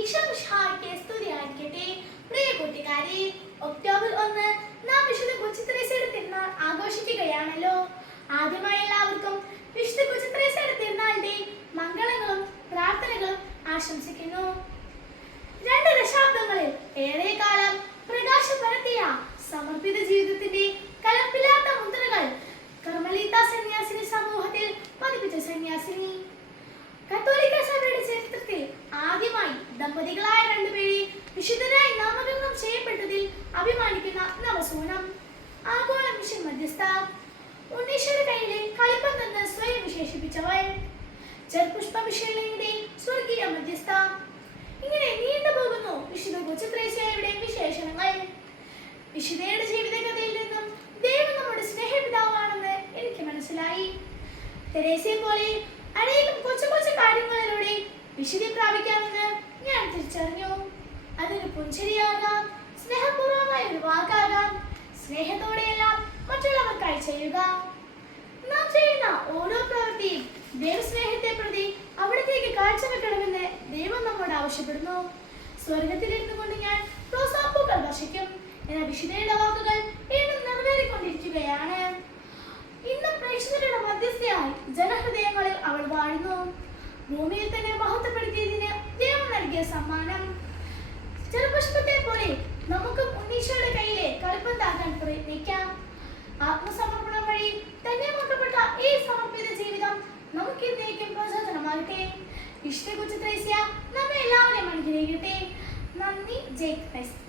ഈശോമിശിഹായ്ക്ക് സ്തുതിയായിരിക്കട്ടെ. പ്രിയ കൂട്ടുകാരെ, ഒക്ടോബർ 1 നാം വിശുദ്ധ കൊച്ചുത്രേസ്യയുടെ തിരുനാൾ ആഘോഷിക്കുകയാണല്ലോ. ആദ്യമായി എല്ലാവർക്കും വിശുദ്ധ കൊച്ചുത്രേസ്യയുടെ തിരുനാളിന്റെ മംഗളങ്ങളും പ്രാർത്ഥനകളും ആശംസിക്കുന്നു. 2 ദശാബ്ദങ്ങളിൽ ഏറെക്കാലം പ്രകാശം പരത്തിയ സമർപ്പിത ജീവിതത്തിന്റെ കലർപ്പില്ലാത്ത മുദ്രകൾ കർമ്മലീത്ത സന്യാസിനി സമൂഹത്തിൽ പതിപ്പിച്ച സന്യാസിനി. കത്തോലിക്ക സഭയുടെ ചരിത്രത്തിൽ ആദ്യമായി ദമ്പതികളായ 2 പേരെ വിശുദ്ധരായി നാമകരണം ചെയ്യപ്പെട്ടതിൽ അഭിമാനിക്കുന്ന നവസൂനം. ആഗോള മിഷൻ മധ്യസ്ഥ, ഉണ്ണീശോയുടെ കയ്യിലെ കളിപ്പന്തെന്ന് സ്വയം വിശേഷിപ്പിച്ചവൾ, ചെറുപുഷ്പ മിഷനിലെ സ്വർഗീയ മധ്യസ്ഥ. ഇങ്ങനെ നീണ്ടുപോകുന്നു വിശുദ്ധ കൊച്ചുത്രേസ്യയുടെ വിശേഷണങ്ങൾ. വിശുദ്ധയുടെ ജീവിതകഥയിൽ നിന്നും ദൈവം നമ്മുടെ സ്നേഹപിതാവാണെന്ന് എനിക്ക് മനസ്സിലായി. തെരേസയെ പോലെ അനേകം കൊച്ചു കൊച്ചു കാര്യങ്ങളിലൂടെ വിശുദ്ധി പ്രാപിക്കാമെന്ന് ഞാൻ തിരിച്ചറിഞ്ഞു. അതൊരു പുഞ്ചിരിയാകാം, സ്നേഹപൂർവമായ ഒരു വാക്കാകാം, സ്നേഹത്തോടെയെല്ലാം മറ്റുള്ളവർക്കായി ചെയ്യുക. നാം ചെയ്യുന്ന ഓരോ പ്രവൃത്തിയും ദൈവസ്നേഹത്തെ പ്രതി അവിടത്തേക്ക് കാഴ്ചവെക്കണമെന്ന് ദൈവം നമ്മോട് ആവശ്യപ്പെടുന്നു. സ്വർഗത്തിലിരുന്നു കൊണ്ട് ഞാൻ റോസാപ്പൂക്കൾ വർഷിക്കും എന്ന വിശുദ്ധയുടെ വാക്കുകൾ വീണ്ടും നിറവേറിക്കൊണ്ടിരിക്കുകയാണ്. ഇന്നും പ്രേക്ഷിതരുടെ മധ്യസ്ഥയായി ജനഹൃദയങ്ങളിൽ അവൾ വാഴുന്നു. ഭൂമിയിൽ തന്നെ മഹത്വപ്പെടുത്തിയതിന് ദൈവം നൽകിയ സമ്മാനം. ചെറുപുഷ്പത്തെ പോലെ നമുക്കും ഉണ്ണീശോയുടെ കയ്യിലെ കളിപ്പന്താക്കാൻ പ്രയത്നിക്കാം. ആത്മസമർപ്പണം വഴി ധന്യമാക്കപ്പെട്ട ഈ സമർപ്പിത ജീവിതം നമുക്ക് ഇന്നേക്കും പ്രചോദനമാകട്ടെ. വിശുദ്ധ കൊച്ചുത്രേസ്യ നമ്മെ എല്ലാവരെയും അനുഗ്രഹിക്കട്ടെ. നന്ദി. ജയ് ക്രിസ്തു.